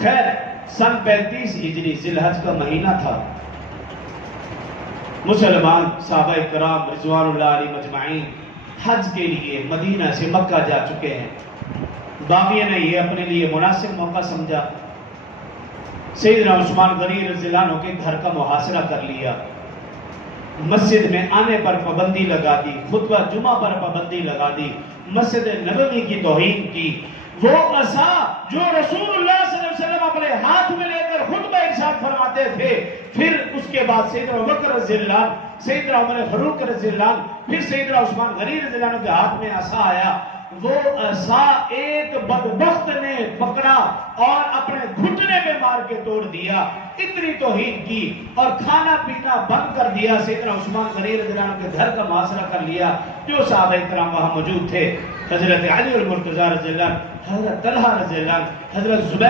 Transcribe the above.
خیر سن 35 ہجری ذی الحج کا مہینہ تھا. مسلمان صحابہ کرام رضوان اللہ علیہ مجمعین حج کے لیے مدینہ سے مکہ جا چکے ہیں. باغیہ نے یہ اپنے لیے مناسب موقع سمجھا. سیدنا عثمان غنی رضی اللہ عنہ کے گھر کا محاصرہ کر لیا. مسجد میں آنے پر پابندی لگا دی, خطبہ جمعہ پر پابندی لگا دی, مسجد نبوی کی توہین کی. وہ عصا جو رسول اللہ صلی اللہ علیہ وسلم اپنے ہاتھ میں لے کر خطبہ ارشاد فرماتے تھے, پھر اس کے بعد سیدنا ابوبکر رضی اللہ عنہ, سیدنا عمر فاروق رضی اللہ عنہ, پھر سیدنا عثمان غنی رضی اللہ عنہ کے ہاتھ میں عصا آیا. وہ عصا ایک بدبخت نے پکڑا اور اپنے گھٹنے میں مار کے توڑ دیا. اتنی توہین کی اور کھانا پینا بند کر دیا. سیدنا عثمان غنی رضی اللہ عنہ کے گھر کا محاصرہ کر لیا. جو صحابہ کرام وہاں موجود تھے, حضرت علی المرتضی رضی اللہ عنہ, حضرت طلحہ رضی اللہ عنہ, حضرت زبیر